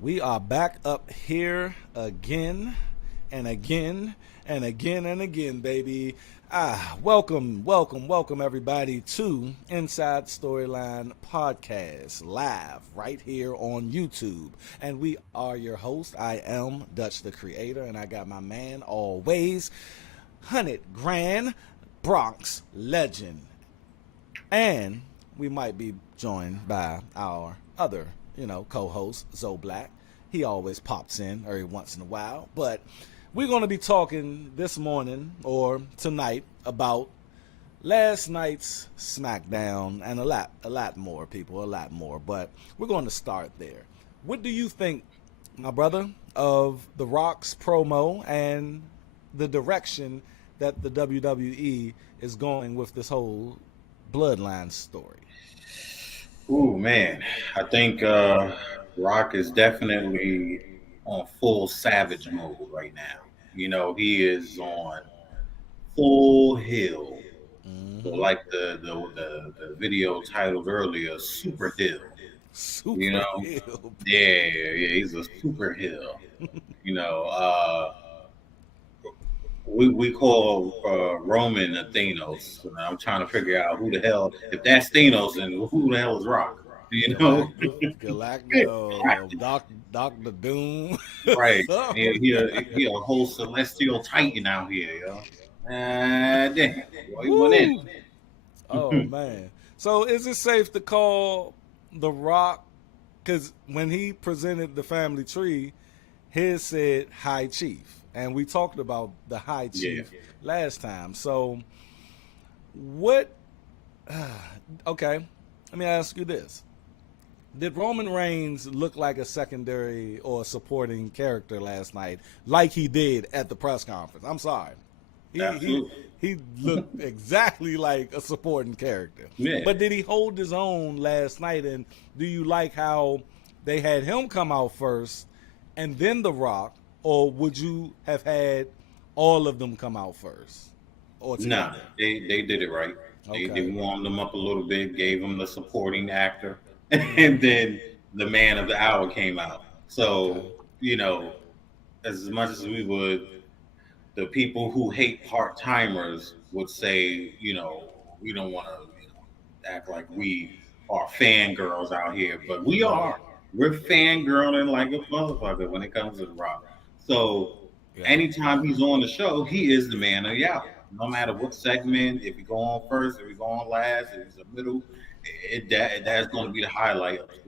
We are back up here again and again and again and again, baby. Welcome everybody to Inside Storyline Podcast live right here on YouTube. And we are your host. I am Dutch the Creator, and I got my man always, 100 Grand Bronxx legend. And we might be joined by our other co-host, Zoe Black. He always pops in every once in a while. But we're going to be talking this morning or tonight about last night's SmackDown and a lot more, people, a lot more. But we're going to start there. What do you think, my brother, of The Rock's promo and the direction that the WWE is going with this whole Bloodline story? Ooh, man. I think Rock is definitely on full savage mode right now. He is on full hill. So Mm-hmm. like the video titled earlier, Super Hill. You Super know? heel. Yeah, he's a super hill. You know, uh we call Roman a Thanos. And I'm trying to figure out who the hell, if that's Thanos, and who the hell is Rock? You know? Galacto, Doctor Doom. Right. Oh He a whole celestial titan out here, yo. Damn. Boy, he went woo! Oh in. man. So is it safe to call The Rock? Because when he presented the family tree, his said High Chief, and we talked about the High Yeah. Chief last time. So what? Okay, let me ask you this: did Roman Reigns look like a secondary or supporting character last night, like he did at the press conference? I'm sorry, he he Absolutely. he looked exactly like a supporting character. Yeah. But did he hold his own last night? And do you like how they had him come out first and then The Rock, or would you have had all of them come out first or Nah, together? they did it right. They Okay. warmed him up a little bit, gave him the supporting actor, and Mm-hmm. then the man of the hour came out. Okay. So, you know, as much as we would, the people who hate part timers would say, we don't want to, act like we are fangirls out here, but we Right. are. We're fangirling like a motherfucker when it comes to The Rock. So Yeah. anytime he's on the show, he is the man of the hour. No matter what segment, if he go on first, if he go on last, if he's in the middle, that's going to be the highlight of the show.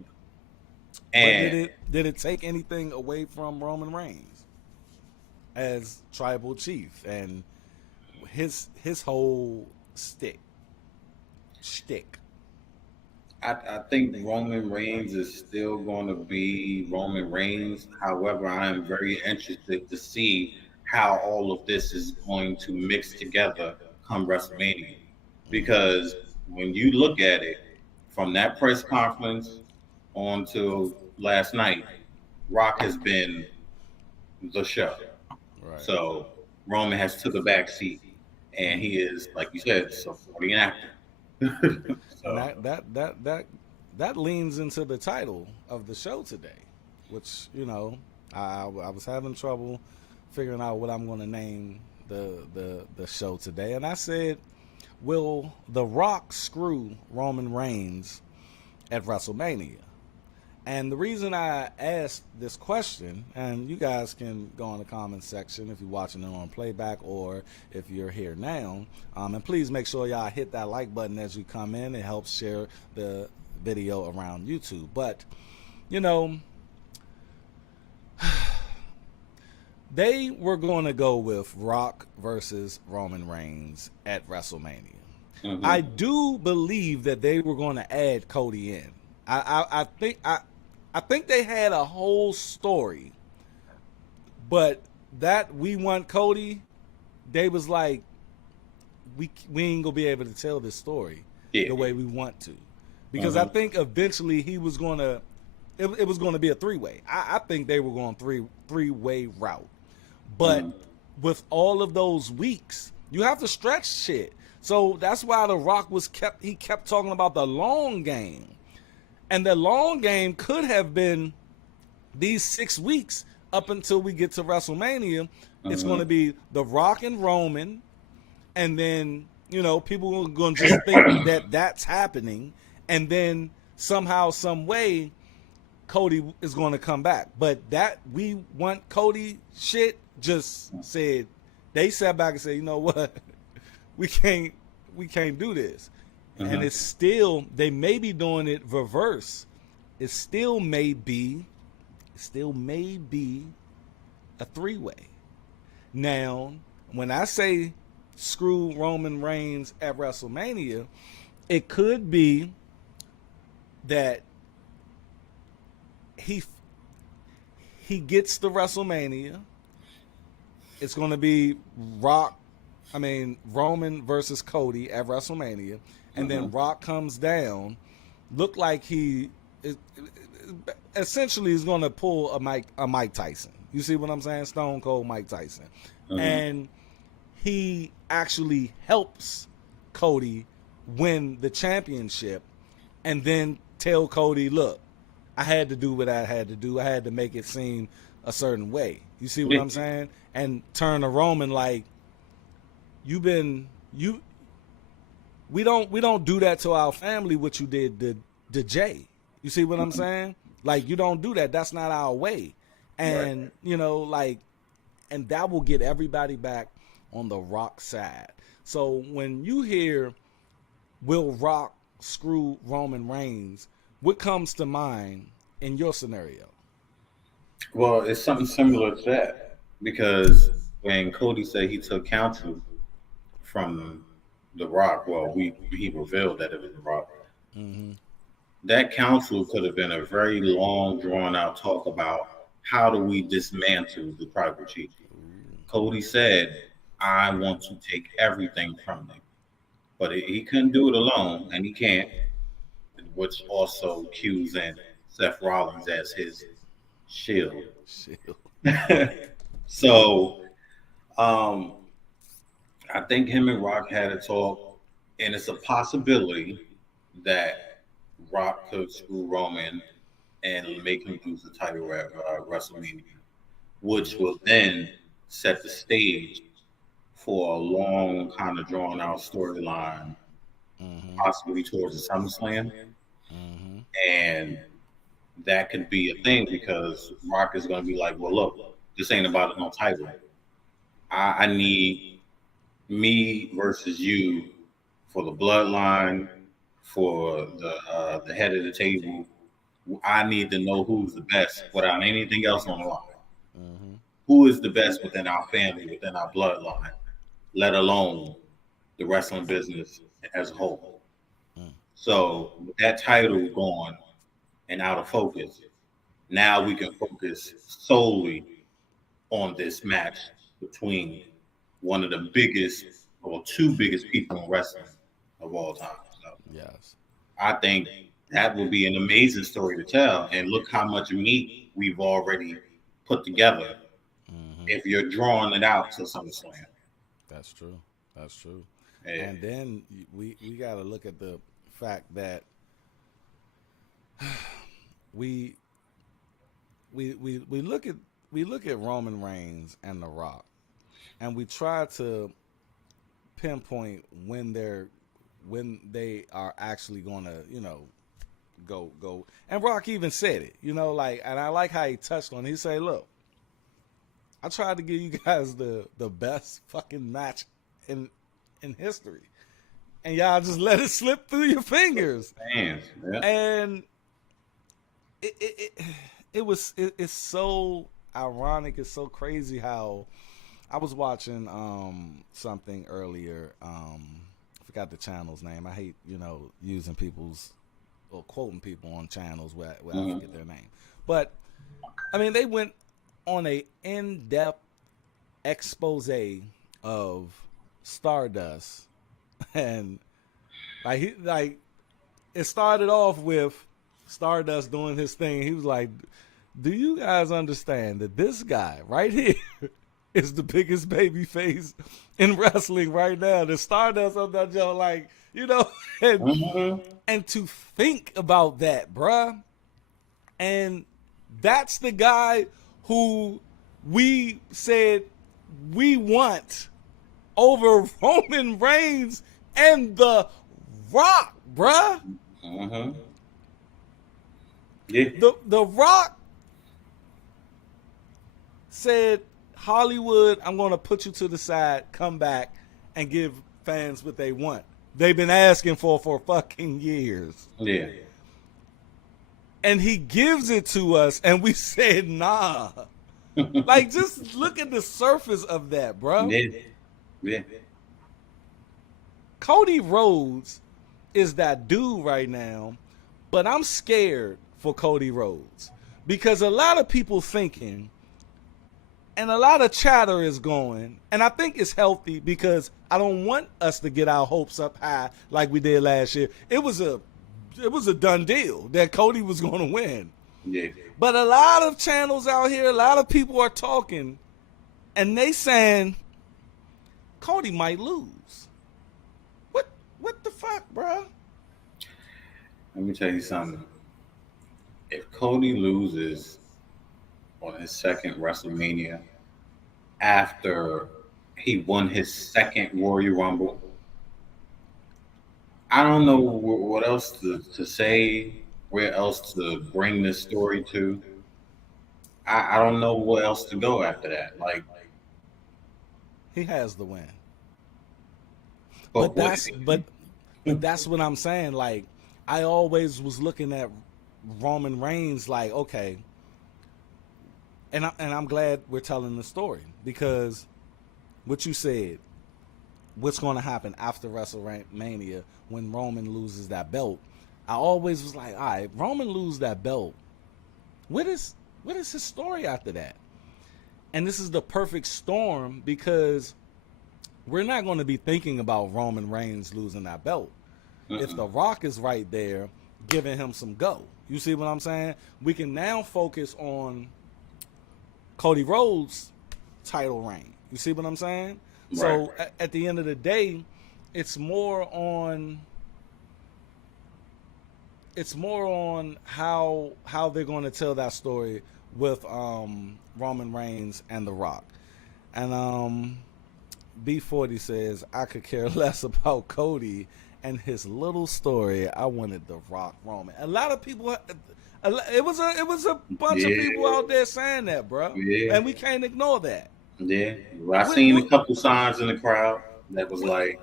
But And did it take anything away from Roman Reigns as tribal chief and his whole shtick? I think Roman Reigns is still going to be Roman Reigns. However, I am very interested to see how all of this is going to mix together come WrestleMania. Mm-hmm. Because when you look at it from that press conference on to last night, Rock has been the show. Right. So Roman has took a back seat, and he Mm-hmm. is, like you said, supporting actor. And So that leans into the title of the show today, which I was having trouble figuring out what I'm going to name the show today, and I said, "Will The Rock screw Roman Reigns at WrestleMania?" And the reason I asked this question, and you guys can go in the comment section if you're watching it on playback or if you're here now, and please make sure y'all hit that like button as you come in. It helps share the video around YouTube. But you know, they were going to go with Rock versus Roman Reigns at WrestleMania. I mhm. do believe that they were going to add Cody in. I think they had a whole story, but that we want Cody, they was like, we ain't gonna be able to tell this story Yeah. the way we want to, because I Uh-huh. think eventually he was gonna, it was gonna be a three way. I think they were going three-way route, but Uh-huh. with all of those weeks, you have to stretch shit. So that's why The Rock he kept talking about the long game. And the long game could have been these 6 weeks up until we get to WrestleMania, it's going Mm-hmm. to be The Rock and Roman, and then people are going to just think that that's happening, and then somehow, some way, Cody is going to come back. But that we want Cody shit just said, they sat back and said, you know what, we can't do this, and Mm-hmm. it's still, they may be doing it reverse. It still may be a 3-way. Now, when I say screw Roman Reigns at WrestleMania, it could be that he gets to WrestleMania. It's going to be Roman versus Cody at WrestleMania, and Mm-hmm. then Rock comes down, look like he is, essentially is going to pull a Mike Tyson. You see what I'm saying? Stone Cold Mike Tyson. Mm-hmm. And he actually helps Cody win the championship, and then tell Cody, look, I had to do what I had to do. I had to make it seem a certain way. You see what I'm saying? And turn to Roman like, we don't do that to our family what you did to Jay. You see what I'm saying? Like, you don't do that. That's not our way. And Right. and that will get everybody back on the Rock side. So when you hear, will Rock screw Roman Reigns, what comes to mind in your scenario? Well, it's something similar to that because when Cody said he took counsel from The Rock, well, he revealed that it was The Rock. Mm-hmm. That counsel could have been a very long, drawn out talk about how do we dismantle the tribal chief. Cody said, "I want to take everything from them," but he couldn't do it alone, and he can't, which also cues in Seth Rollins as his shield. Shit. So um, I think him and Rock had a talk, and it's a possibility that Rock could screw Roman and make him lose the title at WrestleMania, which will then set the stage for a long, kind of drawn out storyline, Mm-hmm. possibly towards the SummerSlam. Mm-hmm. And that could be a thing because Rock is going to be like, well, look, this ain't about no title. I need me versus you for the bloodline, for the head of the table. I need to know who's the best without anything else on the line. Mm-hmm. Who is the best within our family, within our bloodline, let alone the wrestling business as a whole. Mm. So with that title gone and out of focus, now we can focus solely on this match between one of the biggest or two biggest people in wrestling of all time. So Yes. I think that will be an amazing story to tell. And look how much meat we've already put together Mm-hmm. if you're drawing it out to SummerSlam. That's true. That's true. Yeah. And then we got to look at the fact that we we look at Roman Reigns and The Rock, and we try to pinpoint when they are actually going to go. And Rock even said it, like, and I like how he touched on it. He said, "Look, I tried to give you guys the best fucking match in history, and y'all just let it slip through your fingers." Fans, yeah. And it's so ironic. It's so crazy how I was watching something earlier. I forgot the channel's name. I hate using people's or quoting people on channels where I Mhm. forget their name. But I mean, they went on a in-depth expose of Stardust, and like it started off with Stardust doing his thing. He was like, "Do you guys understand that this guy right here is the biggest baby face in wrestling right now?" The Stardust of that joke, like, and Mhm. to think about that, bruh, and That's the guy who we said we want over Roman Reigns and The Rock, bruh. Uh-huh. Yeah. The Rock said, Hollywood, I'm going to put you to the side, come back, and give fans what they want. They've been asking for fucking years. Yeah. And he gives it to us, and we said, nah. Like, just look at the surface of that, bro. Yeah. Yeah. Cody Rhodes is that dude right now, but I'm scared for Cody Rhodes because a lot of people thinking and a lot of chatter is going, and I think it's healthy because I don't want us to get our hopes up high like we did last year. It was a done deal that Cody was going to win. Yeah. But a lot of channels out here, a lot of people are talking, and they saying Cody might lose. What the fuck, bro? Let me tell you something. If Cody loses on his second WrestleMania after he won his second Royal Rumble, I don't know what else to say, where else to bring this story to. I don't know where else to go after that. Like, He has the win. but But that's what I'm saying. Like, I always was looking at Roman Reigns like, okay, and I'm glad we're telling the story because what you said, what's going to happen after WrestleMania when Roman loses that belt. I always was like, all right, Roman lose that belt. What is his story after that? And this is the perfect storm because we're not going to be thinking about Roman Reigns losing that belt. If The Rock is right there giving him some go. You see what I'm saying? We can now focus on Cody Rhodes' title reign. You see what I'm saying? Right. So at the end of the day, it's more on how they're going to tell that story with Roman Reigns and The Rock. And B40 says, I could care less about Cody and his little story. I wanted The Rock Roman. A lot of people, it was a bunch of people out there saying that, bro. Yeah. And we can't ignore that. Yeah. I seen a couple signs in the crowd that was like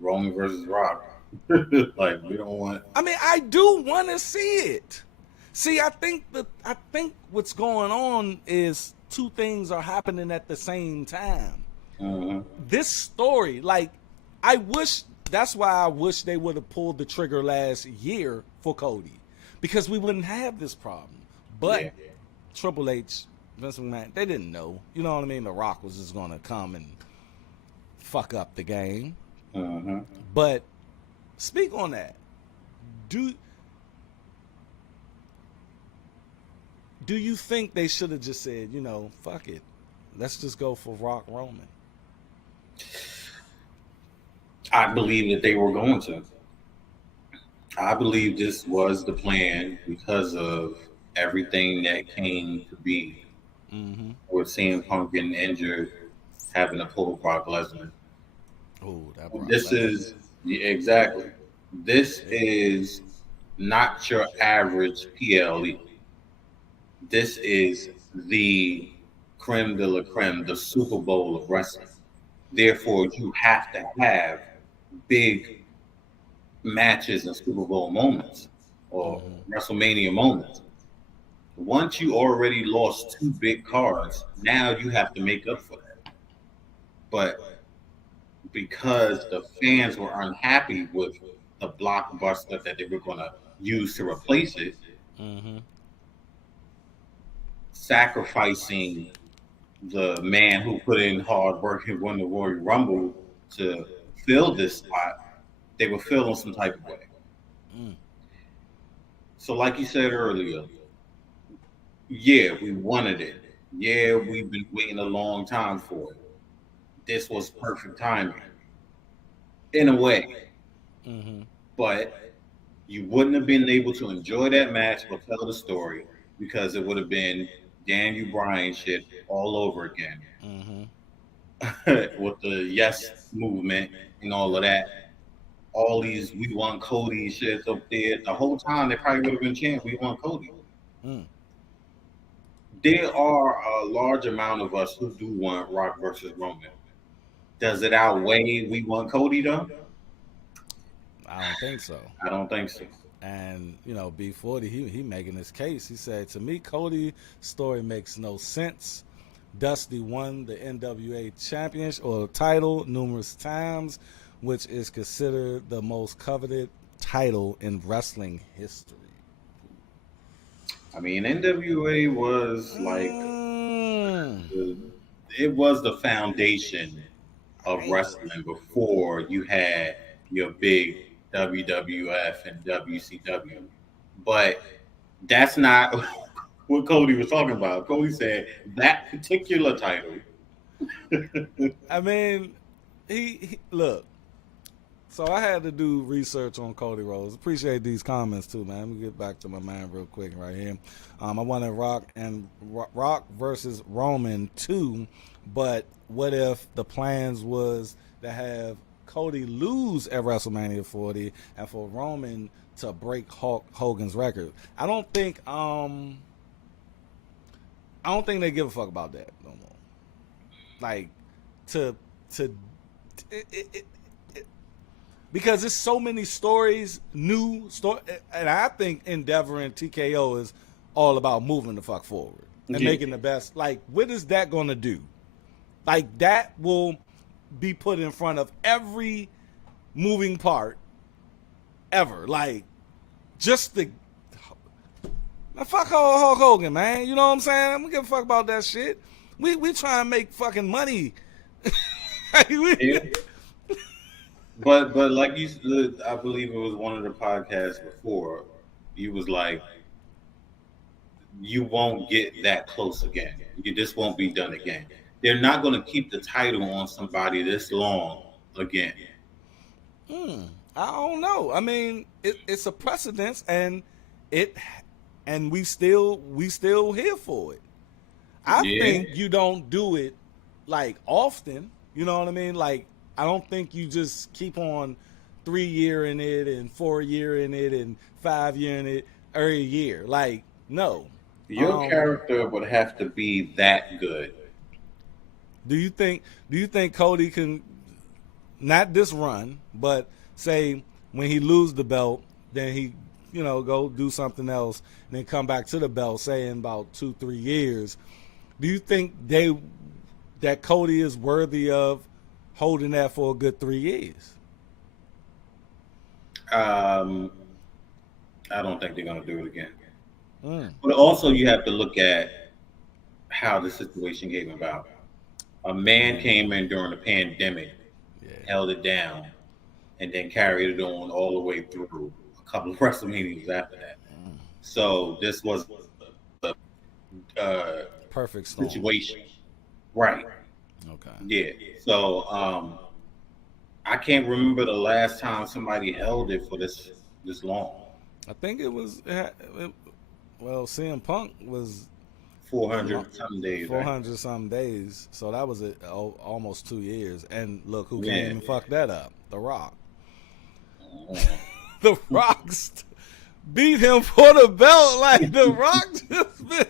Roman versus Rock. Like, we don't want. I mean, I do want to see it. See, I think what's going on is two things are happening at the same time. This story, like, that's why I wish they would have pulled the trigger last year for Cody, because we wouldn't have this problem. But Triple H, Vince McMahon, they didn't know. You know what I mean? The Rock was just going to come and fuck up the game. But speak on that. Do you think they should have just said, fuck it, let's just go for Rock Roman? I believe that they were going to. I believe this was the plan because of everything that came to be. With CM Punk getting injured, having to pull Brock Lesnar. Oh, that Brock This Lesnar. is exactly. This is not your average PLE. This is the creme de la creme, the Super Bowl of wrestling. Therefore, you have to have big matches and Super Bowl moments or WrestleMania moments. Once you already lost two big cards, now you have to make up for that. But because the fans were unhappy with the blockbuster that they were going to use to replace it, sacrificing the man who put in hard work and won the Royal Rumble to fill this spot, they were feeling some type of way. So like you said earlier, yeah, we wanted it. Yeah, we've been waiting a long time for it. This was perfect timing. In a way. But you wouldn't have been able to enjoy that match or tell the story because it would have been Daniel Bryan shit all over again Mm-hmm. with the yes movement and all of that. All these we want Cody shit up there. The whole time they probably would have been chanting we want Cody. Mm. There are a large amount of us who do want Rock versus Roman. Does it outweigh we want Cody though? I don't think so. I don't think so. And B40, he making his case. He said, to me, Cody's story makes no sense. Dusty won the NWA championship or title numerous times, which is considered the most coveted title in wrestling history. I mean, NWA was like Mm. it was the foundation of Right. wrestling before you had your big WWF and WCW. But that's not what Cody was talking about. Cody said that particular title. I mean, he look. So I had to do research on Cody Rhodes. Appreciate these comments too, man. Let me get back to my man real quick right here. I wanted Rock versus Roman too, but what if the plans was to have Cody lose at WrestleMania 40 and for Roman to break Hulk Hogan's record? I don't think they give a fuck about that no more. Like to it, because there's so many stories, new story, and I think Endeavor and TKO is all about moving the fuck forward and making the best. Like, what is that going to do? Like, that will be put in front of every moving part ever. Like, just the fuck Hulk Hogan, man. You know what I'm saying? I'm gonna give a fuck about that shit. We try and make fucking money. Yeah. But like you said, I believe it was one of the podcasts before. You was like, you won't get that close again. This won't be done again. They're not going to keep the title on somebody this long again. I don't know. I mean, it's a precedence, and we still here for it. I think you don't do it like often. You know what I mean? Like, I don't think you just keep on 3 year in it and 4 year in it and 5 year in it every year. Like, no. Your character would have to be that good. Do you think Cody can, not this run, but say when he lose the belt, then he go do something else and then come back to the belt, say in about 2-3 years? Do you think that Cody is worthy of holding that for a good 3 years? I don't think they're going to do it again. But also, you have to look at how the situation came about. A man came in during the pandemic, held it down, and then carried it on all the way through a couple of WrestleManias after that. So this was a perfect storm situation, right? Okay. Yeah. So I can't remember the last time somebody held it for this long. I think it was well, CM Punk was 400 some days. 400 some days. So that was almost 2 years. And look who came and fucked that up. The Rock. The Rock beat him for the belt. Like, The Rock just been...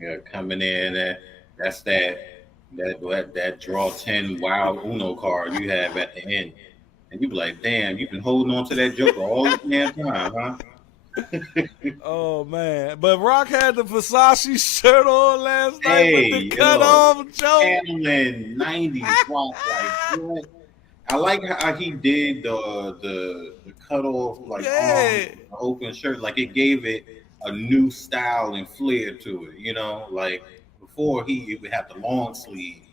Yeah, coming in. That's that draw 10 wild Uno card you have at the end. And you be like, damn, you've been holding on to that Joker all the damn time, huh? Oh man, but Rock had the Versace shirt on last night with the cut off joke. Handling 90s Rock, like, what? I like how he did the cut off, like, the open shirt. Like, it gave it a new style and flair to it, like before he would have the long sleeve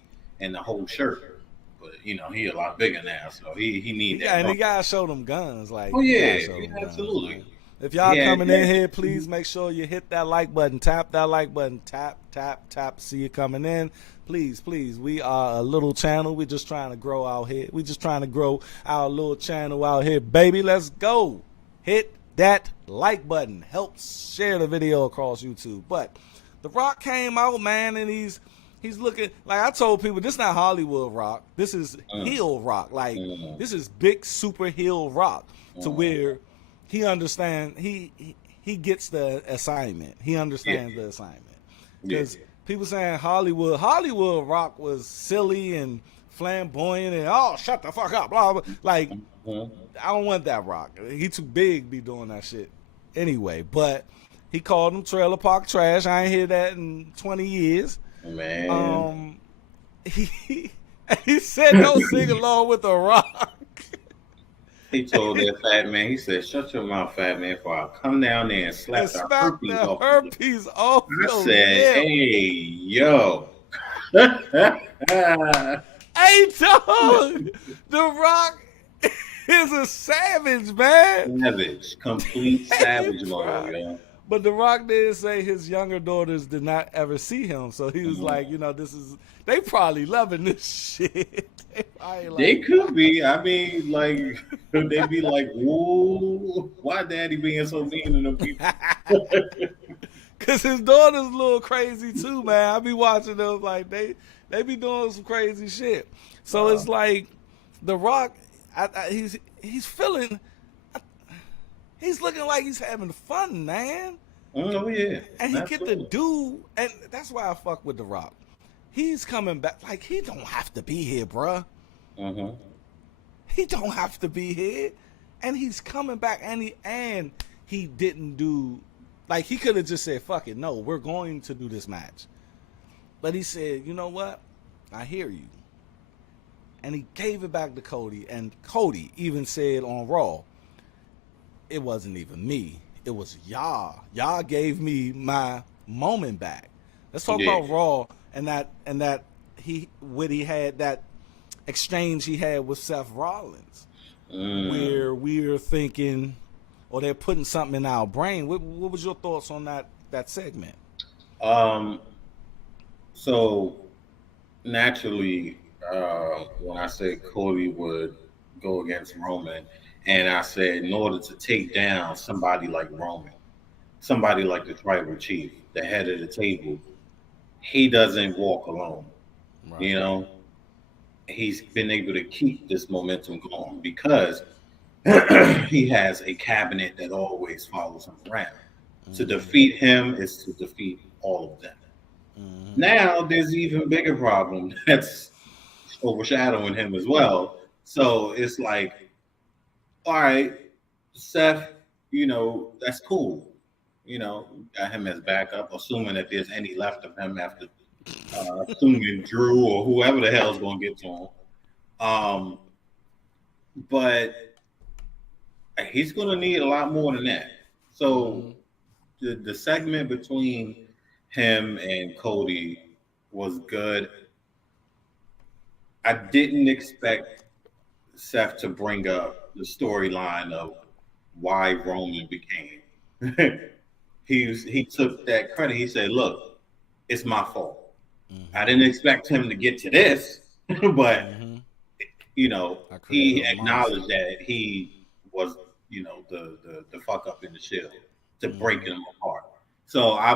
and the whole shirt. But he a lot bigger now, so he need that. Yeah, and he gotta show them guns. Like, absolutely. Guns, if y'all coming in here, please make sure you hit that like button, tap that like button, tap. See you coming in. Please. We are a little channel. We're just trying to grow out here. We're just trying to grow our little channel out here, baby. Let's go. Hit that like button. Helps share the video across YouTube. But The Rock came out, man, and he's looking like, I told people, this is not Hollywood Rock. This is heel Rock. Like, this is big super heel Rock, to where he understands, he gets the assignment. He understands the assignment. Because people saying Hollywood Rock was silly and flamboyant and, oh, shut the fuck up, blah, blah. Like, I don't want that Rock. He too big to be doing that shit anyway. But he called him trailer park trash. I ain't hear that in 20 years. Man. He said don't sing along with The Rock. He told that fat man, he said, shut your mouth, fat man, before I come down there and slap the herpes off. I said, hey, yo. Hey, dog. The Rock is a savage, man. Savage. Complete savage mode, yo. But The Rock did say his younger daughters did not ever see him. So he was like, they probably loving this shit. They could be. I mean, like, they'd be like, whoa, why daddy being so mean to them people? Because his daughter's a little crazy too, man. I be watching them, like, they be doing some crazy shit. So it's like, The Rock, he's feeling... He's looking like he's having fun, man. Oh, yeah. And he get to do, and that's why I fuck with The Rock. He's coming back. Like, he don't have to be here, bruh. He don't have to be here. And he's coming back, and he didn't do, like, he could have just said, fuck it, no, we're going to do this match. But he said, you know what? I hear you. And he gave it back to Cody, and Cody even said on Raw, it wasn't even me. It was y'all. Y'all gave me my moment back. Let's talk about Raw and that he had that exchange he had with Seth Rollins, where we're thinking, or they're putting something in our brain. What was your thoughts on that segment? So naturally, when I said Cody would go against Roman, and I said, in order to take down somebody like Roman, somebody like the tribal chief, the head of the table, he doesn't walk alone. Right. You know, he's been able to keep this momentum going because he has a cabinet that always follows him around. To defeat him is to defeat all of them. Now there's an even bigger problem that's overshadowing him as well. So it's like, all right, Seth, that's cool. Got him as backup, assuming that there's any left of him after assuming Drew or whoever the hell is going to get to him. But he's going to need a lot more than that. So the segment between him and Cody was good. I didn't expect Seth to bring up the storyline of why Roman became. He took that credit. He said, look, it's my fault. I didn't expect him to get to this, but he acknowledged that he was, the fuck up in the shell to break them apart. So I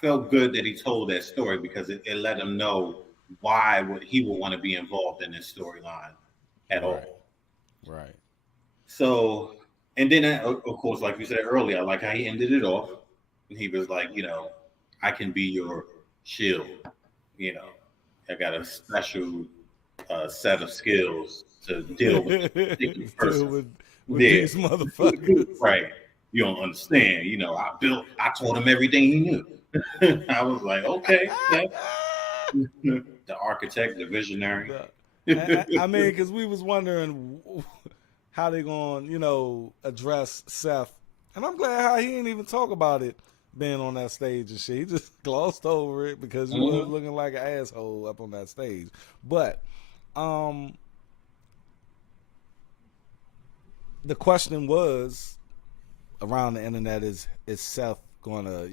felt good that he told that story because it let him know why he would want to be involved in this storyline at all. Right. So, and then, of course, like you said earlier, I like how he ended it off. He was like, I can be your shield. I got a special set of skills to deal with these motherfuckers. Right. You don't understand. I told him everything he knew. I was like, okay. The architect, the visionary. I mean, because we was wondering how they gonna, address Seth, and I'm glad how he didn't even talk about it being on that stage and shit. He just glossed over it because he was looking like an asshole up on that stage. But the question was around the internet is Seth gonna,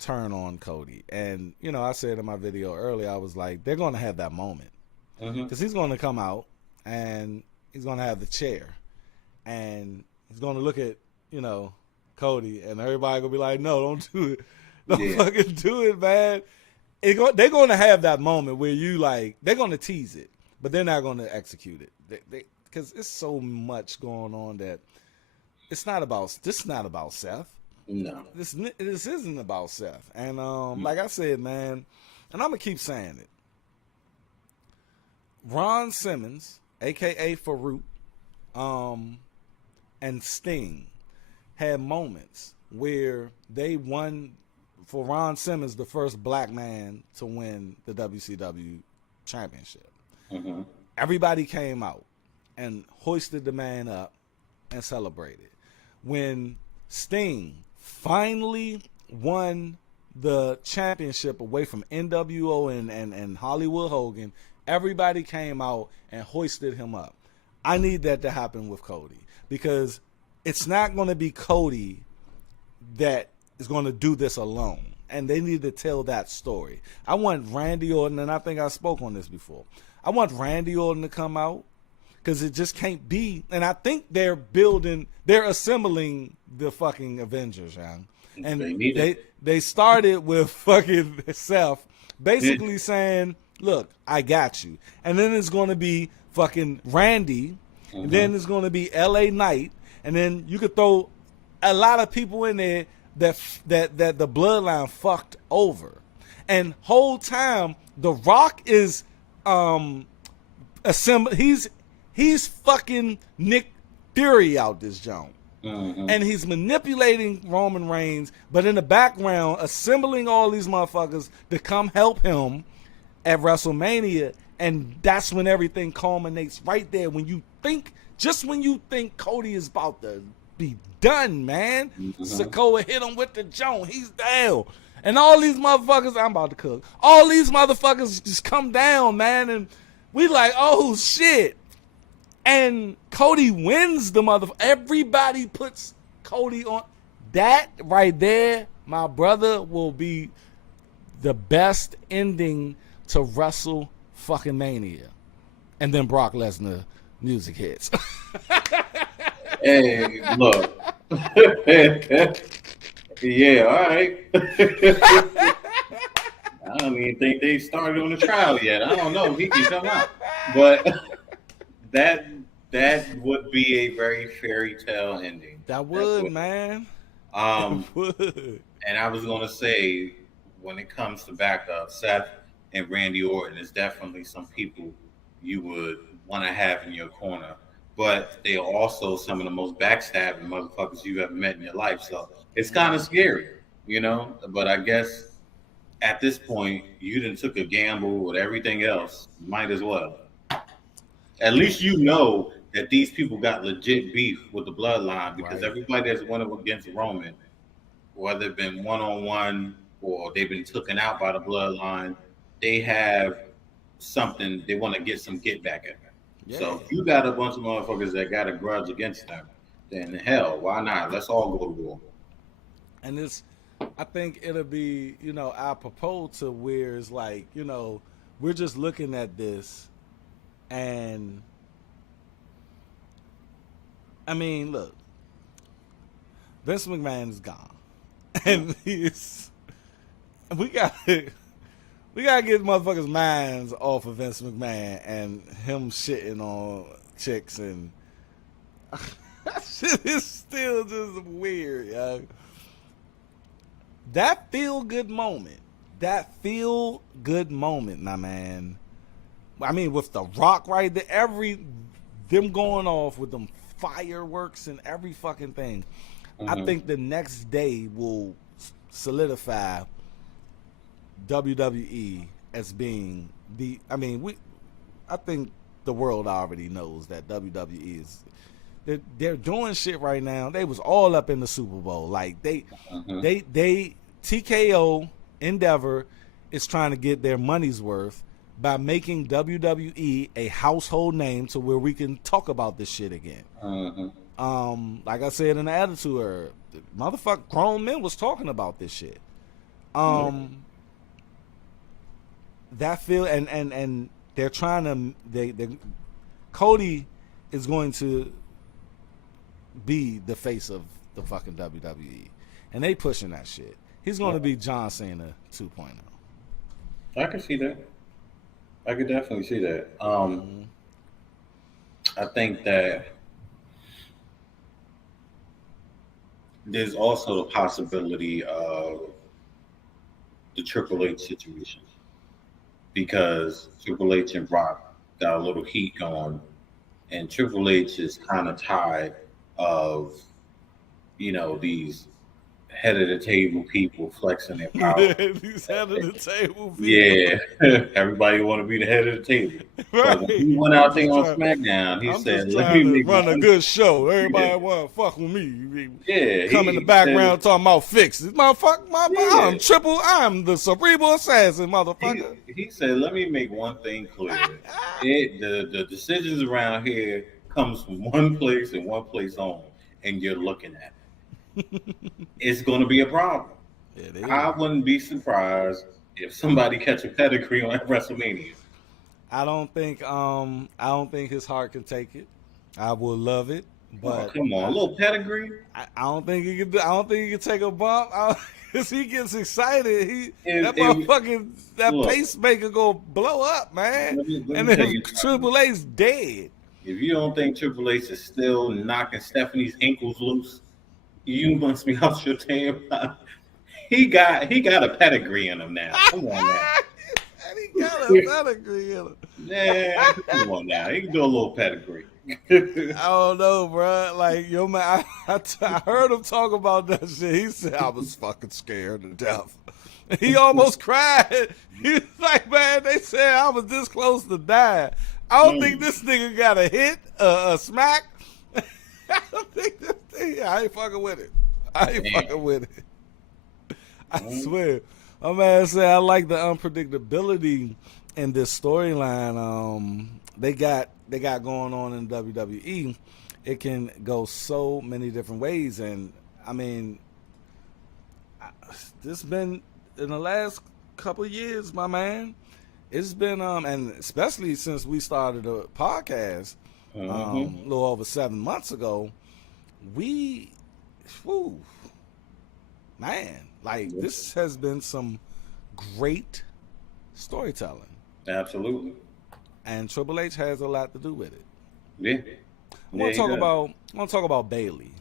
turn on Cody? And, I said in my video earlier, I was like, they're going to have that moment because he's going to come out and he's going to have the chair and he's gonna look at Cody, and everybody gonna be like, no, don't do it, don't fucking do it, man. They're gonna have that moment where they're gonna tease it, but they're not gonna execute it. Because it's so much going on that this is not about Seth. No, this isn't about Seth. And like I said, man, and I'm gonna keep saying it. Ron Simmons, aka Farouk, and Sting had moments where they won. For Ron Simmons, the first black man to win the WCW championship. Mm-hmm. Everybody came out and hoisted the man up and celebrated. When Sting finally won the championship away from NWO and Hollywood Hogan, everybody came out and hoisted him up. I need that to happen with Cody, because it's not going to be Cody that is going to do this alone, and they need to tell that story. I want Randy Orton, and I think I spoke on this before, I want Randy Orton to come out, because it just can't be. And I think they're assembling the fucking Avengers, young. And they started with fucking Seth basically saying, look, I got you. And then it's going to be fucking Randy, and then it's going to be LA Knight, and then you could throw a lot of people in there that the bloodline fucked over. And whole time The Rock is he's fucking Nick Fury out this joint. And he's manipulating Roman Reigns, but in the background assembling all these motherfuckers to come help him at WrestleMania. And that's when everything culminates right there, when you think Cody is about to be done, man. Sikoa hit him with the joint. He's down. And all these motherfuckers, I'm about to cook. All these motherfuckers just come down, man. And we like, oh, shit. And Cody wins the motherfucker. Everybody puts Cody on. That right there, my brother, will be the best ending to Wrestle fucking Mania. And then Brock Lesnar music hits. Hey, look. Yeah, all right. I don't even think they started on the trial yet. I don't know if he can come out. But that would be a very fairy tale ending. That would, man. That would. And I was gonna say, when it comes to backup, Seth and Randy Orton is definitely some people you would want to have in your corner. But they are also some of the most backstabbing motherfuckers you've ever met in your life. So it's kind of scary, But I guess at this point, you done took a gamble with everything else. Might as well. At least you know that these people got legit beef with the bloodline, because everybody that's went up against Roman, whether it's been one-on-one or they've been taken out by the bloodline, they have something, they want to get some get back at them. Yeah. So if you got a bunch of motherfuckers that got a grudge against them, then hell, why not? Let's all go to war. And I think it'll be, apropos to where it's like, we're just looking at this, and I mean, look, Vince McMahon is gone, and we got to get motherfuckers' minds off of Vince McMahon and him shitting on chicks, and that shit is still just weird, yo. That feel good moment, my man. I mean, with The Rock right there, them going off with them fireworks and every fucking thing. I think the next day will solidify WWE as being I think the world already knows that WWE is, they're doing shit right now. They was all up in the Super Bowl. Like they TKO Endeavor is trying to get their money's worth by making WWE a household name to where we can talk about this shit again. Like I said in the Attitude Era, motherfucker, grown men was talking about this shit. That feel and they're trying to Cody is going to be the face of the fucking WWE, and they pushing that shit. He's going to be John Cena 2.0. I can see that. I could definitely see that. I think that there's also the possibility of the Triple H situation because Triple H and Brock got a little heat going, and Triple H is kind of tired of these head of the table people flexing their power. These head of the table people. Yeah, everybody want to be the head of the table. Right. But when he went out there on SmackDown, he I'm said, just "Let trying me to run a good show. Everybody Yeah. want to fuck with me. Yeah, Come in the background talking about fixes. Motherfucker, I'm the cerebral assassin, motherfucker. He said, "Let me make one thing clear. The decisions around here comes from one place and one place only, and you're looking at it. It's going to be a problem. I wouldn't be surprised if somebody catch a pedigree on WrestleMania. I don't think his heart can take it. I would love it, but come on, a little pedigree. I don't think he could. I don't think he could take a bump. Cause he gets excited. That pacemaker go blow up, man. Let me and then Triple H's dead. If you don't think Triple H is still knocking Stephanie's ankles loose, you must be out your damn mind. He got a pedigree in him now. Come on now. He got a pedigree in him. Yeah, come on now. He can do a little pedigree. I don't know, bro. Like, yo, man, I heard him talk about that shit. He said, I was fucking scared to death. He almost cried. He was like, man, they said I was this close to dying. I don't think this nigga got a hit, a smack. I don't think this thing, I ain't fucking with it. I swear. My man said, I like the unpredictability in this storyline. They got going on in WWE. It can go so many different ways, and I mean, this been in the last couple of years, my man. It's been and especially since we started a podcast a little over 7 months ago, this has been some great storytelling. Absolutely. And Triple H has a lot to do with it. Yeah. I want to talk about Bayley.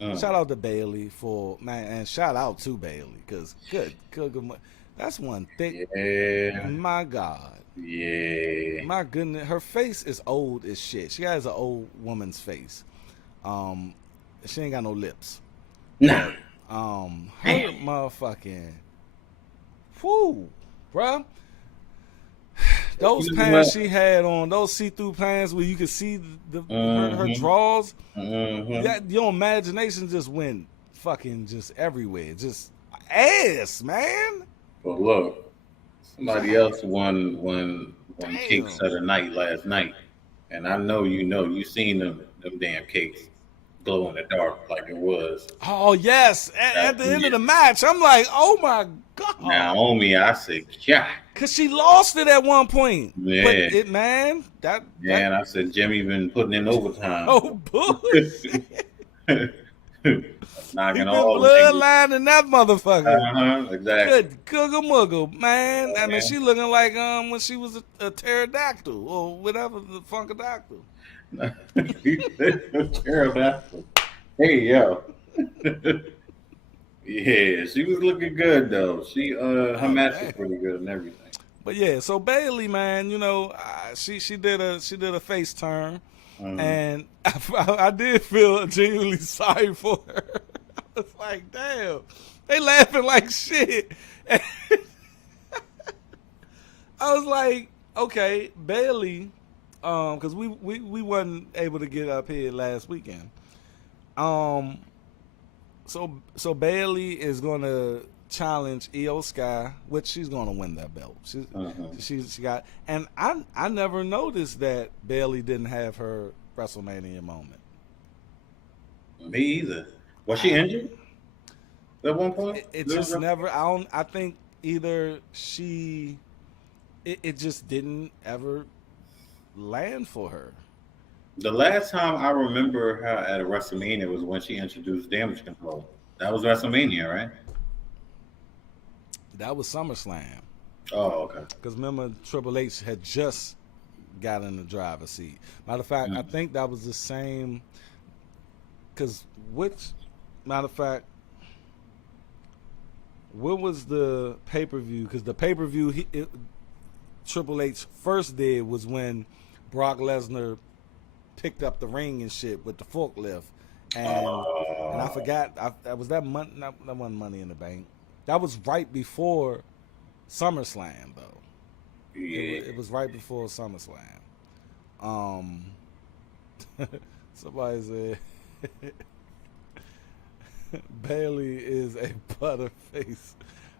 Shout out to Bayley and shout out to Bayley because good, that's one thick. Yeah. My God. Yeah. My goodness, her face is old as shit. She has an old woman's face. She ain't got no lips. Nah. Her motherfucking, bruh. Those pants she had on, those see-through pants where you could see her drawers, your imagination just went fucking just everywhere. Just ass, man. But look, somebody else won cakes of the night last night. And I know you seen them damn cakes glow in the dark like it was. Oh, yes. At the end of the match, I'm like, oh, my God. Naomi, I said, yeah. Because she lost it at one point. Yeah. But and I said, Jimmy been putting in overtime. Oh, bullshit. Knocking been all bloodline in that motherfucker. Exactly. Good googa-mooga, man. I mean, she looking like when she was a pterodactyl or whatever, the funkadactyl. Pterodactyl. Hey, yo. Yeah, she was looking good though. She her match was pretty good and everything. But yeah, so Bayley, man, she did a face turn, and I did feel genuinely sorry for her. I was like, damn, they laughing like shit. I was like, okay, Bayley, because we wasn't able to get up here last weekend. So Bayley is gonna challenge Io Sky, which she's gonna win that belt. She got, and I never noticed that Bayley didn't have her WrestleMania moment. Me either. Was she injured at one point? It just never. I think either it just didn't ever land for her. The last time I remember her at a WrestleMania was when she introduced Damage Control. That was WrestleMania, right? That was SummerSlam. Oh, okay. Because remember, Triple H had just got in the driver's seat. Matter of fact, I Mm. think that was the same. Because which, matter of fact, what was the pay per view? Because the pay per view Triple H first did was when Brock Lesnar picked up the ring and shit with the forklift, and I Uh, forgot. That was that month. That wasn't Money in the Bank. That was right before SummerSlam, though. yeah. It was right before SummerSlam. Um, somebody said Bailey is a butterface.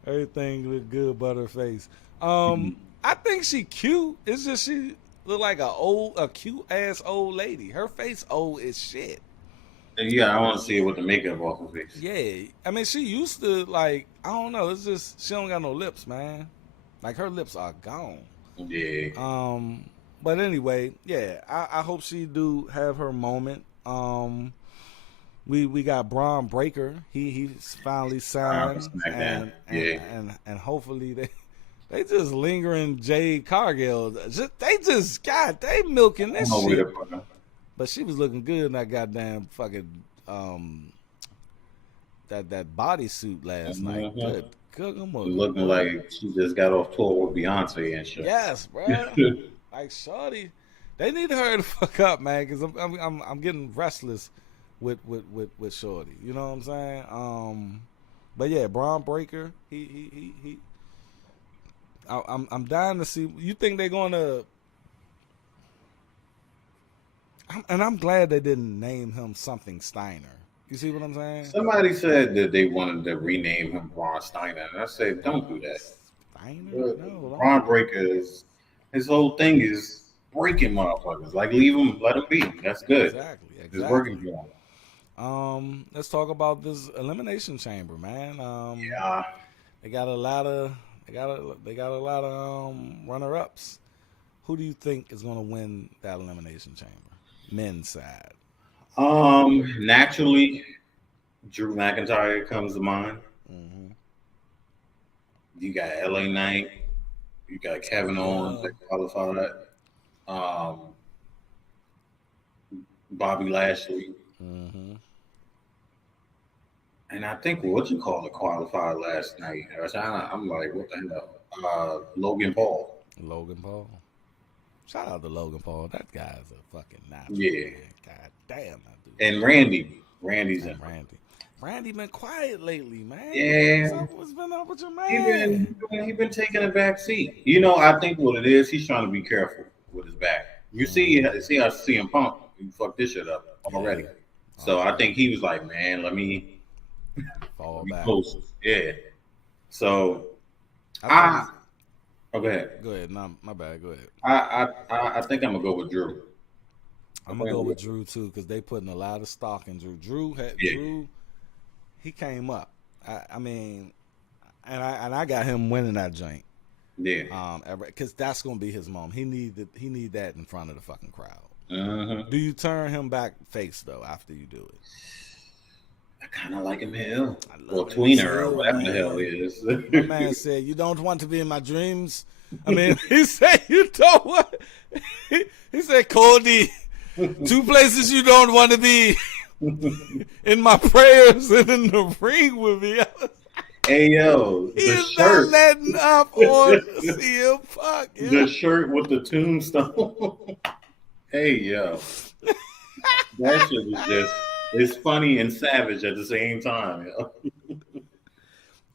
Everything look good, butterface. I think she cute. It's just she look like a cute ass old lady. Her face old as shit. Yeah, I want to see it with the makeup off her face. Yeah, I mean she used to like I don't know. It's just she don't got no lips, man. Like her lips are gone. Yeah. Um, but anyway, yeah, I hope she do have her moment. We got Braun Breaker. He's finally signed, SmackDown. and Yeah. hopefully they just lingering Jade Cargill. They milking I don't this know where to shit. put her. But she was looking good in that goddamn fucking that bodysuit last night. Mhm. Good, good. Looking like she just got off tour with Beyonce and shit. Yes, bro. Like Shorty, they need her to fuck up, man, because I'm getting restless with Shorty. You know what I'm saying? But yeah, Braun Breaker, he I'm dying to see. You think they're gonna? And I'm glad they didn't name him something Steiner. You see what I'm saying? Somebody said that they wanted to rename him Braun Steiner, and I said, don't do that. Steiner? No, don't. Braun Breaker is his whole thing is breaking motherfuckers. Like leave him, let him be. That's good. Exactly, It's working exactly. for him. Let's talk about this elimination chamber, man. Yeah. They got a lot of they got a lot of runner ups. Who do you think is gonna win that elimination chamber? Men's side. Naturally, Drew McIntyre comes to mind. Mm-hmm. You got LA Knight. You got Kevin Owens Yeah. that qualified. Um, Bobby Lashley. Mm-hmm. And I think what you call it qualified last night. I'm like, what the hell? Logan Paul. Logan Paul. Shout out to Logan Paul. That guy's a fucking natural, Yeah. man. God damn, that dude. And Randy. Randy's in. And Randy been quiet lately, man. Yeah. What's been up with your He man? been taking a back seat. You know, I think what it is, he's trying to be careful with his back. You see how CM Punk, he fucked this shit up already. Yeah. So I think he was like, man, let me Fall be back. close. Yeah. So I think oh, go ahead. go ahead. No, my bad. Go ahead. I think I'm gonna go with Drew. I'm gonna go with Drew too because they putting a lot of stock in Drew. Yeah. Drew, he came up. I mean, and I got him winning that joint. Yeah. Because that's gonna be his moment. He need that in front of the fucking crowd. Uh-huh. Do you turn him back face though after you do it? I kind of like him here. Or him tweener or too, whatever the man. hell he is. My man said, "You don't want to be in my dreams." I mean, he said, "You don't want." He said, "Cody, two places you don't want to be: in my prayers and in the ring with me." Hey yo, the He's shirt. not letting up on CM Punk. The shirt with the tombstone. Hey yo, that shit is just it's funny and savage at the same time. Yo.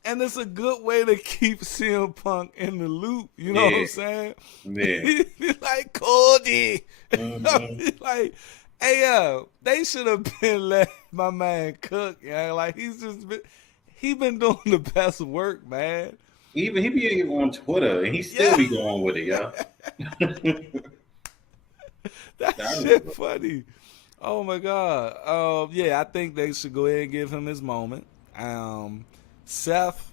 And it's a good way to keep CM Punk in the loop. You know what I'm saying? Yeah. He's like, Cody. Mhm. He's like, hey, yo, they should have been let my man cook. Like, he been doing the best work, man. Even he be on Twitter and he still be going with it, yo. That shit funny. Oh, my God. Yeah, I think they should go ahead and give him his moment. Seth,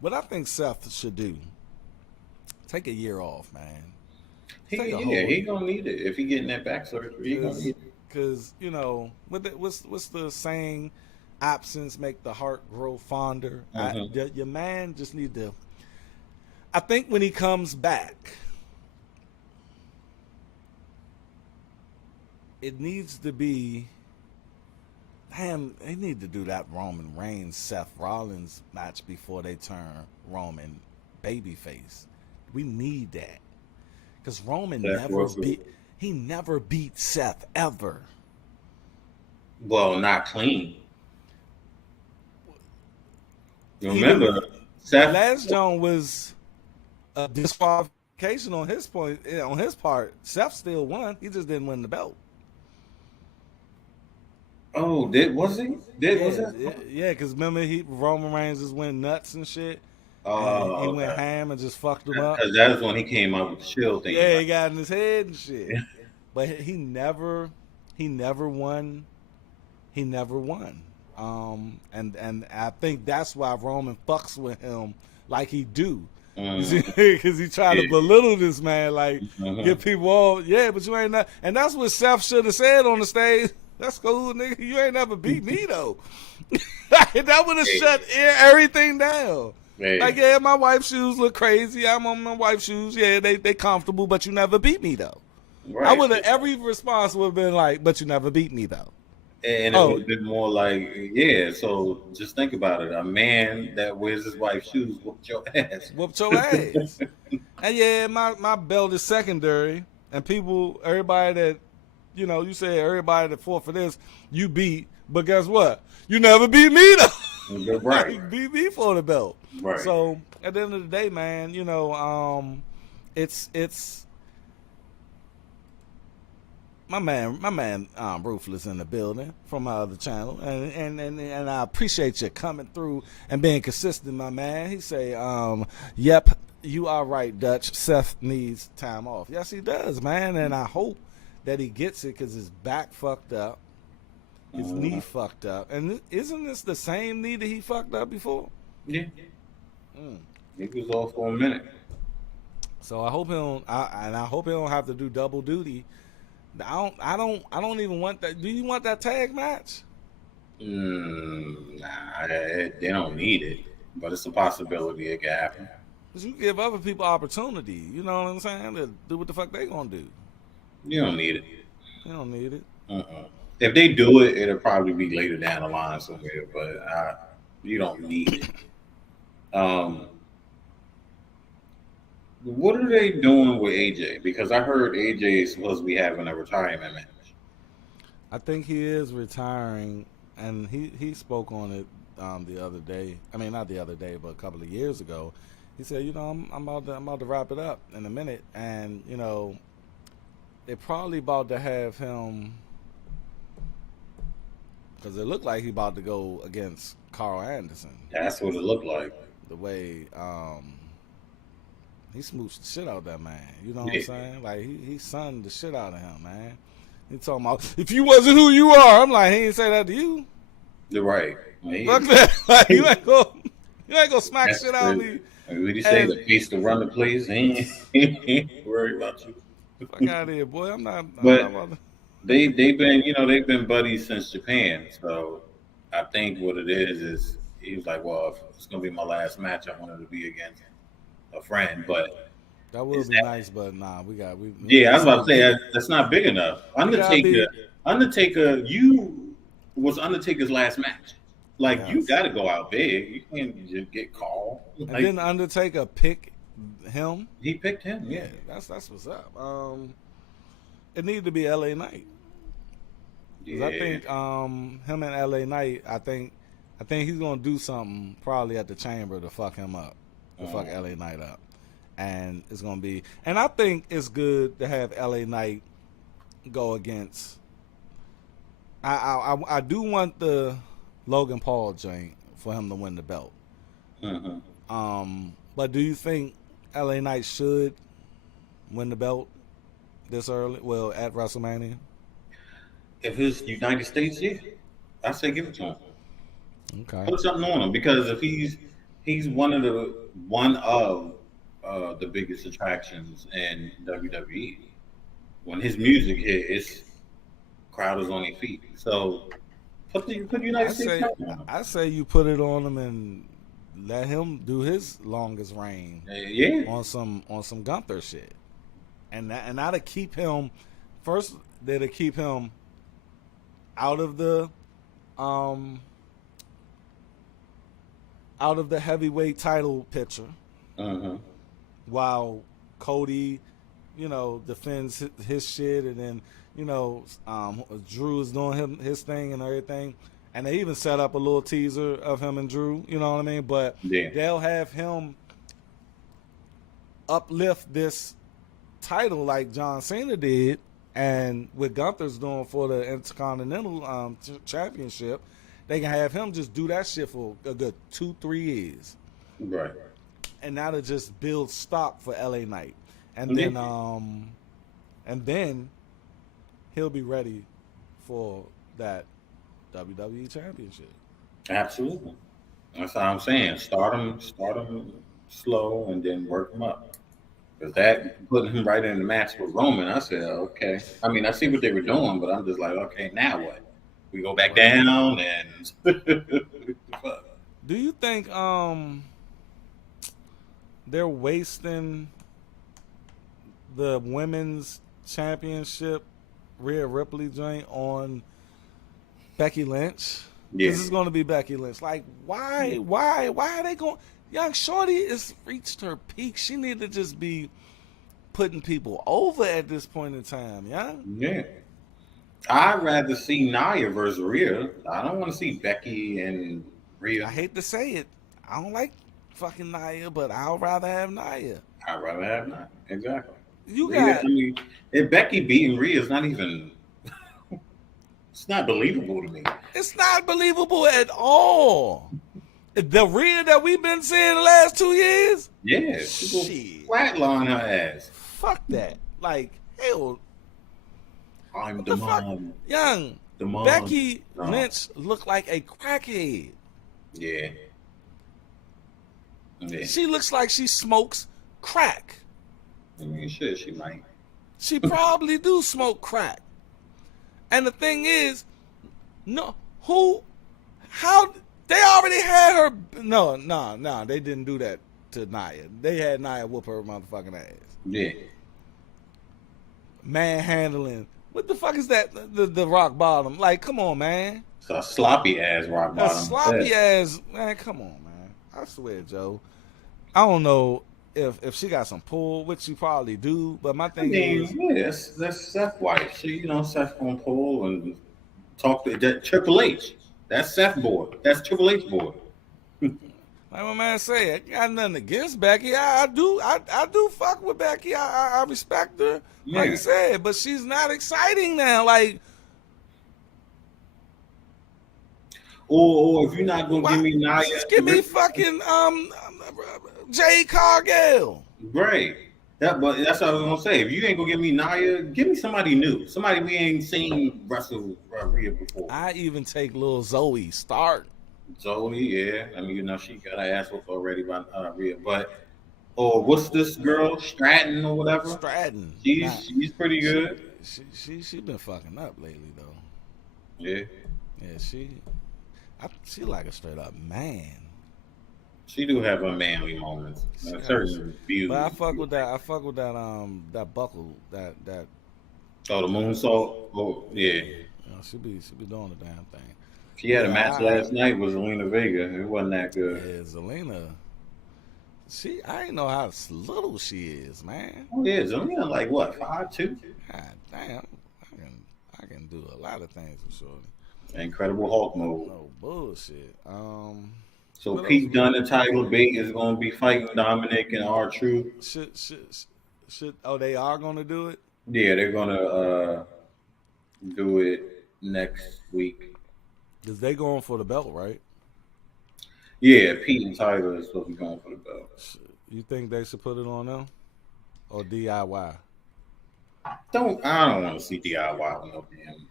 what I think Seth should do, take a year off, man. Take a He whole gonna need it if he getting that back surgery. He gonna need it. because what's the saying? Absence make the heart grow fonder. Mm-hmm. Your man just need to. I think when he comes back, it needs to be. Damn, they need to do that Roman Reigns Seth Rollins match before they turn Roman babyface. We need that because Roman he never beat Seth ever. Well, not clean. You remember, The Seth? last John was a disqualification on his point. On his part, Seth still won. He just didn't win the belt. Oh, was he? Was it? Yeah, because remember Roman Reigns just went nuts and shit, and he Oh, went okay. ham and just fucked him up. Because that was when he came out with the shield thing. Yeah, Right? he got in his head and shit. But he never won. He never won. And I think that's why Roman fucks with him like he do. Because he tried to belittle this man, like get people all, yeah, but you ain't not. And that's what Seth should have said on the stage. That's cool, nigga. You ain't never beat me though. That would have shut everything down. Like, yeah, my wife's shoes look crazy. I'm on my wife's shoes. Yeah, they comfortable, but you never beat me though. Right. I would have every response would have been like, but you never beat me though. And it would have been more like, yeah, so just think about it. A man that wears his wife's shoes whooped your ass. Whooped your ass. And yeah, my belt is secondary. And everybody that, you say everybody that fought for this, you beat. But guess what? You never beat me though. Right. You beat me for the belt. Right. So at the end of the day, man, it's my man, Ruthless in the building from my other channel, and I appreciate you coming through and being consistent, my man. He say, "Yep, you are right, Dutch. Seth needs time off. Yes, he does, man, and I hope that he gets it because his back fucked up, his knee fucked up, and isn't this the same knee that he fucked up before? Yeah, he was off for a minute. So I hope I hope he don't have to do double duty." I don't even want that. Do you want that tag match? Nah, they don't need it, but it's a possibility it can happen. Cause you give other people opportunity. You know what I'm saying? To do what the fuck they gonna do. You don't need it. You don't need it. If they do it, it'll probably be later down the line somewhere. But you don't need it. What are they doing with AJ? Because I heard AJ is supposed to be having a retirement match. I think he is retiring, and he spoke on it the other day. I mean, not the other day, but a couple of years ago. He said, I'm about to wrap it up in a minute, and they're probably about to have him because it looked like he about to go against Carl Anderson. That's what it looked like. The way he smooched the shit out of that man. You know what I'm saying? Like, he sunned the shit out of him, man. He talking about, if you wasn't who you are. I'm like, he ain't say that to you. You're right. Fuck that. Like, you ain't gonna smack shit out of me. What you say? The piece to run the place. He ain't worried about you. Fuck out of here, boy. I'm not but they've been buddies since Japan. So I think what it is he was like, well, if it's gonna be my last match, I wanted to be against a friend, but that would be nice, but nah, we I was about to say that's not big enough. Undertaker, you was Undertaker's last match. Like, you got to go out big. You can't just get called. And didn't Undertaker pick him? He picked him. Yeah, that's what's up. It needed to be LA Knight. Yeah. I think him and LA Knight. I think he's gonna do something probably at the Chamber to fuck him up. To fuck LA Knight up. And it's going to be... And I think it's good to have LA Knight go against... I do want the Logan Paul joint for him to win the belt. But do you think LA Knight should win the belt this early? Well, at WrestleMania? If it's United States, yeah. I say give it to him. Okay. Put something on him, because if he's one of the biggest attractions in WWE. When his music hit, it's crowd is on their feet. So put the United I States say title on him. I say you put it on him and let him do his longest reign Yeah, on some Gunther shit, and that'll keep him first. That'll keep him out of the um out of the heavyweight title picture, uh-huh. while Cody, defends his shit, and then Drew is doing his thing and everything, and they even set up a little teaser of him and Drew. You know what I mean? But Yeah, they'll have him uplift this title like John Cena did, and what Gunther's doing for the Intercontinental Championship, they can have him just do that shit for a good 2-3 years, right. and that'll just build stock for LA Knight, and Yeah. then he'll be ready for that WWE Championship. Absolutely. That's what I'm saying. Start him slow, and then work him up. Because that putting him right in the match with Roman, I said, okay. I mean, I see what they were doing, but I'm just like, okay, now what? We go back Right. down and Do you think they're wasting the women's championship Rhea Ripley joint on Becky Lynch? yeah, This is going to be Becky Lynch. Like, why are they going? Young Shorty has reached her peak. She need to just be putting people over at this point in time. Yeah. yeah. I'd rather see Nia versus Rhea. I don't want to see Becky and Rhea. I hate to say it. I don't like fucking Nia, but I'd rather have Nia. I'd rather have Nia. Exactly. You Rhea, got I mean, if Becky beating Rhea is not even, it's not believable to me. It's not believable at all. The Rhea that we've been seeing the last 2 years, Yeah, people shit, flatline her ass. fuck that. Like, hell, I'm what the the fuck? mom. Young, The mom. Becky No. Lynch looked like a crackhead. Yeah. Yeah. She looks like she smokes crack. I mean, shit, she might. She probably do smoke crack. And the thing is, how they already had her. No, they didn't do that to Nia. They had Nia whoop her motherfucking ass. Yeah. Manhandling. What the fuck is that? The rock bottom. Like, come on, man. It's a sloppy ass rock A bottom. sloppy ass man. Come on, man. I swear, Joe. I don't know if she got some pull, which she probably do. But my I thing mean, is, yeah, that's Seth White. Seth gonna pull and talk to that Triple H. That's Seth boy. That's Triple H boy. like my man say, I got nothing against Becky. I do fuck with Becky. I respect her. Like Yeah. you said, but she's not exciting now. Like, Or if you're not gonna why, give me Nia, just give me fucking Jade Cargill. Right. But that's what I was gonna say. If you ain't gonna give me Nia, give me somebody new, somebody we ain't seen wrestle Rhea before. I even take little Zoe Stark. Zoe, yeah. I mean, she got her ass whooped already by Rhea. But or what's this girl Stratton or whatever? Stratton. She's pretty good. She been fucking up lately though. Yeah. Yeah, she like a straight up man. She do have her manly moments. Certain views. But I fuck with that. I fuck with that buckle. That Oh, the moonsault. Oh, yeah. she be doing the damn thing. She had a match last night with Zelina Vega. It wasn't that good. Yeah, Zelina. I ain't know how little she is, man. Oh yeah, Zelina like what, 5'2"? God damn, I can do a lot of things for sure. Incredible Hulk mode. No bullshit. So what Pete else? Dunne and Tyler Bate is going to be fighting Dominic and R-Truth. Should they are gonna do it? Yeah, they're going to do it next week. Cause they going for the belt, right? Yeah, Pete and Tyler is supposed to be going for the belt. You think they should put it on them or DIY? I don't want to see DIY with no damn.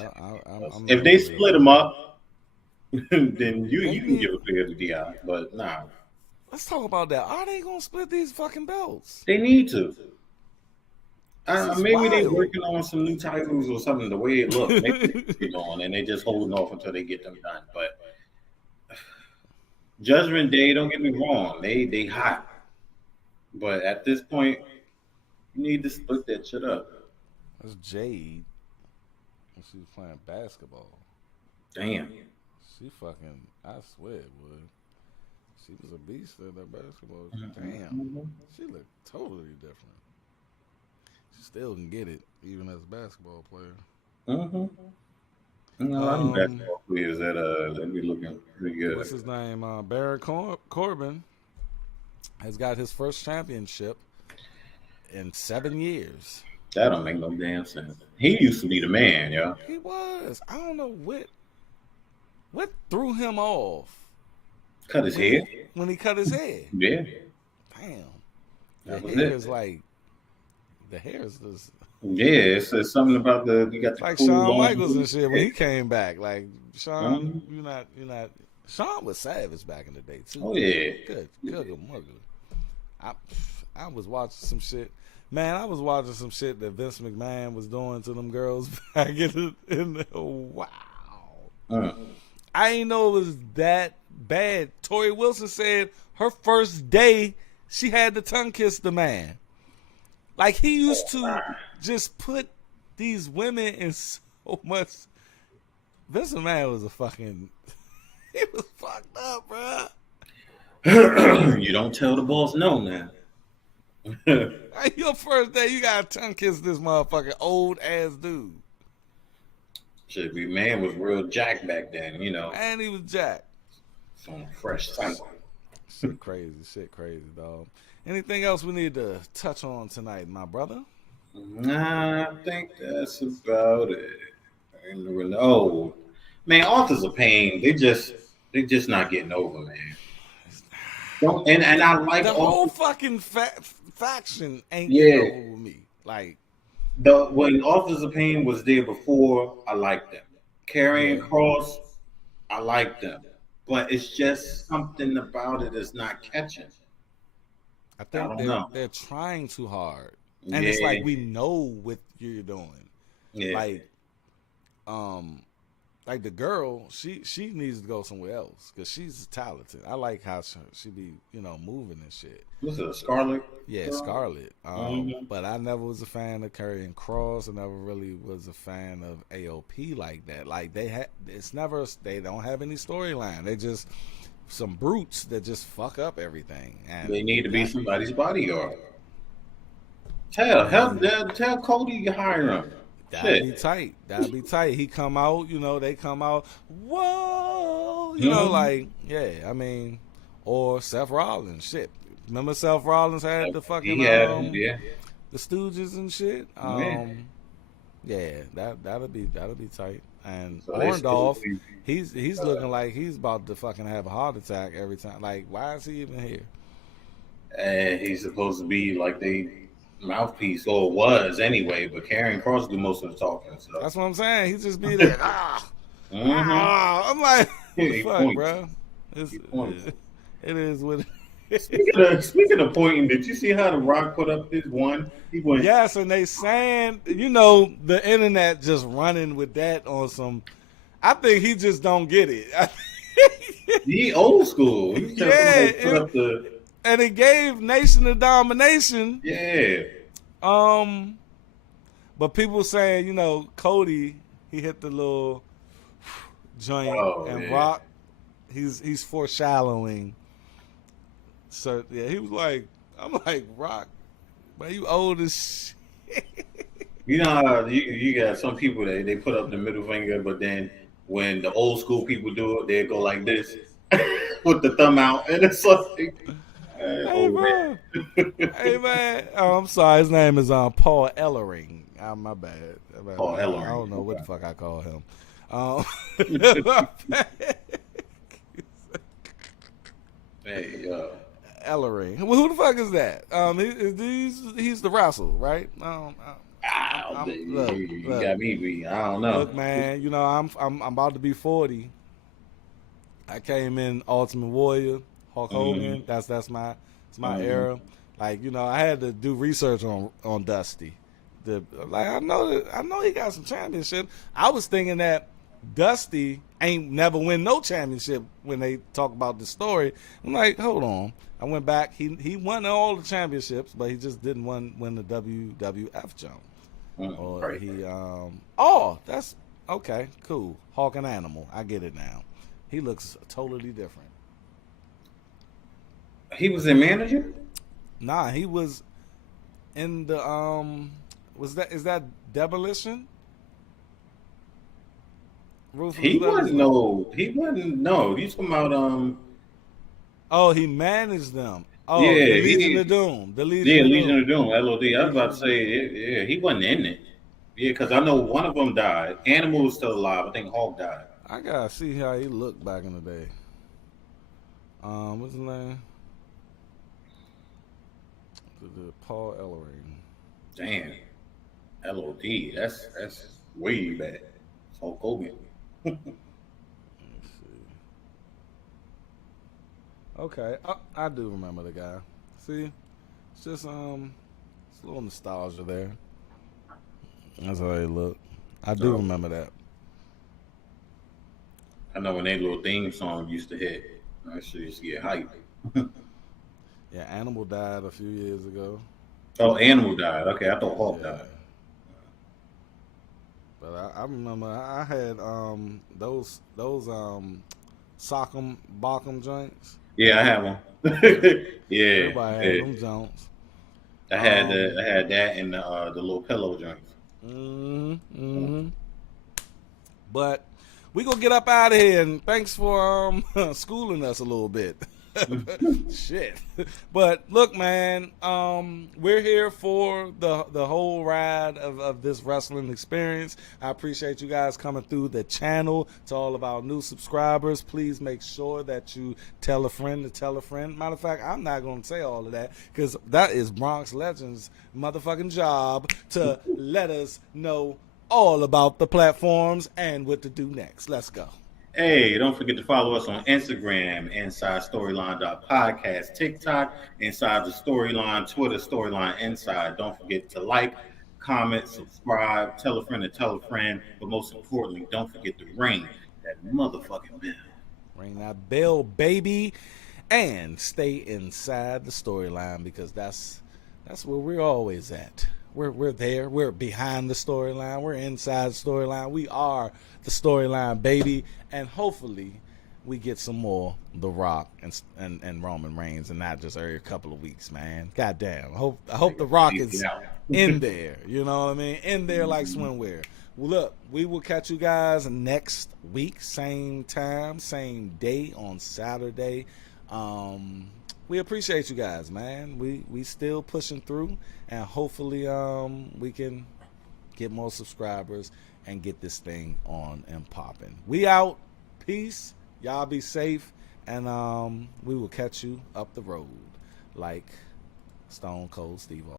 Yeah, I'm if they split them up, then you can give a clear to DI. But nah. Let's talk about that. Are they gonna split these fucking belts? They need to. This is Maybe they wild. working on some new titles or something. The way it look, maybe they on, and they just holding off until they get them done. But Judgment Day, don't get me wrong, they hot. But at this point, you need to split that shit up. That's Jade. She was playing basketball. Damn. She fucking, I swear, boy. She was a beast at that basketball. Mm-hmm. Damn. She looked totally different. She still can get it, even as a basketball player. Mm-hmm. A lot of basketball players that be looking pretty good. What's his name? Baron Corbin has got his first championship in 7 years. That don't make no damn sense. He used to be the man, yo. He was. I don't know what threw him off. Cut his hair. When he cut his hair. Yeah. Damn. The hair is like, the hair is just. Yeah, it's something about you got the like cool Shawn long Michaels and boots. shit when he came back. Like Shawn, you're not. Shawn was savage back in the day too. Oh yeah. Good mugger. I was watching some shit. Man, I was watching some shit that Vince McMahon was doing to them girls back in the wow. I didn't know it was that bad. Tori Wilson said her first day she had to tongue kiss the man. Like he used to just put these women in so much. Vince McMahon was a fucking. He was fucked up, bro. You don't tell the boss no now. Like your first day, you gotta tongue kiss this motherfucking old ass dude. Shit, man was real jacked back then, you know. And he was jacked. Some fresh cycle. Shit crazy, dog. Anything else we need to touch on tonight, my brother? Nah, I think that's about it. Oh, man, Authors of Pain, they just not getting over, man. And I like the whole fucking faction ain't yeah. getting over with me. Like when Authors of Pain was there before, I liked them. Karrion Kross, I liked them. But it's just something about it that's not catching. I think they're trying too hard. And it's like we know what you're doing. Yeah. Like the girl, she needs to go somewhere else because she's talented. I like how she be, moving and shit. Was it Scarlett? Yeah, Scarlett. But I never was a fan of Karrion Kross. I never really was a fan of AOP like that. Like they don't have any storyline. They just some brutes that just fuck up everything. And they need to be somebody's bodyguard. Tell Cody to hire him. That'd be tight. He come out, they come out. Whoa, or Seth Rollins. Shit, remember Seth Rollins had the fucking the Stooges and shit. That'll be tight. And so Orndorff, he's looking like he's about to fucking have a heart attack every time. Like, why is he even here? And he's supposed to be like mouthpiece, or was anyway, but Karrion Kross do most of the talking. So that's what I'm saying. He just be there. I'm like, fuck, bro. It is what. Speaking of pointing, did you see how The Rock put up his one? He went. Yes, and they saying, the internet just running with that on some. I think he just don't get it. He old school. He put up and it gave Nation of Domination. Yeah. But people saying, Cody, he hit the little joint, and Rock, he's foreshadowing. So yeah, he was like, I'm like, Rock, man, you old as shit. You know how you got some people that they put up the middle finger, but then when the old school people do it, they go like this with the thumb out, and it's like. Hey, bro. Hey, man. Oh, I'm sorry. His name is Paul Ellering. My bad. Paul Ellering. I don't know what the fuck I call him. Ellering. Well, who the fuck is that? He's the Russell, right? You got me. I don't know. Look, man. I'm about to be 40. I came in Ultimate Warrior. Hulk Hogan. That's it's my era. Like, you know, I had to do research on Dusty. I know he got some championship. I was thinking that Dusty ain't never win no championship when they talk about the story. I'm like, hold on. I went back. He won all the championships, but he just didn't win the WWF jump. Or right. he that's okay, cool. Hawk and Animal. I get it now. He looks totally different. He was a manager? Nah, he was in the is that Demolition? He wasn't no. He's talking about Oh, he managed them. Oh, Yeah, the Legion of Doom. The Legion of Legion Doom. of Doom, LOD. I was about to say, yeah, he wasn't in it. Yeah, because I know one of them died. Animal was still alive. I think Hulk died. I gotta see how he looked back in the day. What's his name? The Paul Ellering. Damn, LOD. That's way back. Hulk Hogan. Let's see. Okay, I do remember the guy. See, it's just it's a little nostalgia there. That's how they look. I do remember that. I know when they little theme song used to hit, I should just get hyped. Yeah, Animal died a few years ago. Oh, Animal died. Okay, I thought Hulk died. But I remember I had those sock'em bock'em joints. Yeah, I had one. Yeah, Everybody had them joints. I had that and the little pillow joints. But we gonna get up out of here, and thanks for schooling us a little bit. Shit. But look, man, we're here for the whole ride of this wrestling experience. I appreciate you guys coming through the channel. To all of our new subscribers, please make sure that you tell a friend to tell a friend. Matter of fact, I'm not going to say all of that because that is Bronxx Legends' motherfucking job to let us know all about the platforms and what to do next. Let's go. Hey, don't forget to follow us on Instagram, Inside Storyline.podcast, TikTok, Inside the Storyline, Twitter, Storyline Inside. Don't forget to like, comment, subscribe, tell a friend to tell a friend, but most importantly, don't forget to ring that motherfucking bell. Ring that bell, baby, and stay inside the storyline because that's where we're always at. We're there. We're behind the storyline. We're inside the storyline. We are the storyline, baby. And hopefully we get some more The Rock and Roman Reigns and not just every couple of weeks, man. Goddamn. I hope The Rock is in there. You know what I mean? In there like swimwear. Well, look, we will catch you guys next week. Same time, same day on Saturday. We appreciate you guys, man. We still pushing through, and hopefully we can get more subscribers and get this thing on and popping. We out. Peace. Y'all be safe, and we will catch you up the road like Stone Cold Steve Austin.